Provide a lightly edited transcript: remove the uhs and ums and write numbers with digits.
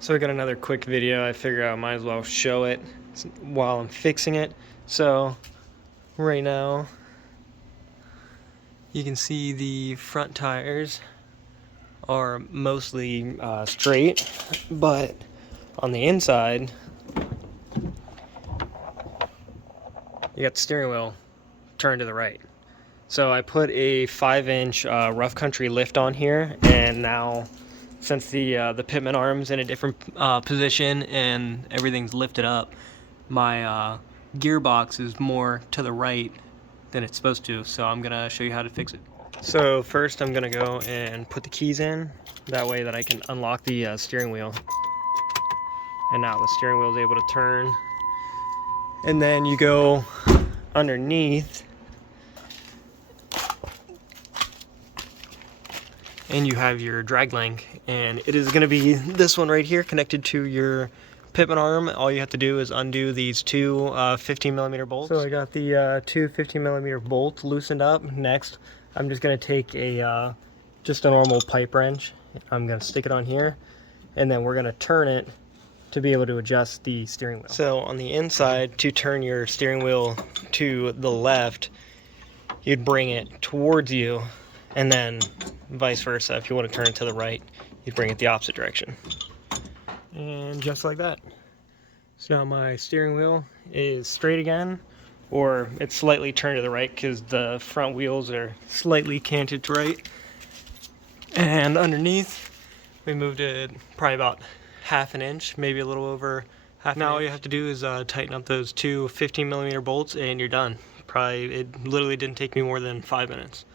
So I got another quick video. I figure I might as well show it while I'm fixing it. So right now you can see the front tires are mostly straight, but on the inside you got the steering wheel turned to the right. So I put a 5-inch rough country lift on here, and now since the pitman arm's in a different position and everything's lifted up, my gearbox is more to the right than it's supposed to, so I'm gonna show you how to fix it. So first I'm gonna go and put the keys in, that way that I can unlock the steering wheel. And now the steering wheel is able to turn. And then you go underneath and you have your drag link, and it is going to be this one right here connected to your pitman arm. All you have to do is undo these two 15mm bolts. So I got the two 15mm bolts loosened up. Next I'm just going to take a just a normal pipe wrench. I'm going to stick it on here, and then we're going to turn it to be able to adjust the steering wheel. So on the inside, to turn your steering wheel to the left, you'd bring it towards you, and then vice versa. If you want to turn it to the right, you'd bring it the opposite direction. And just like that. So now my steering wheel is straight again, or it's slightly turned to the right because the front wheels are slightly canted to right. And underneath, we moved it probably about half an inch, maybe a little over half an inch. Now all you have to do is tighten up those two 15mm bolts and you're done. It literally didn't take me more than 5 minutes.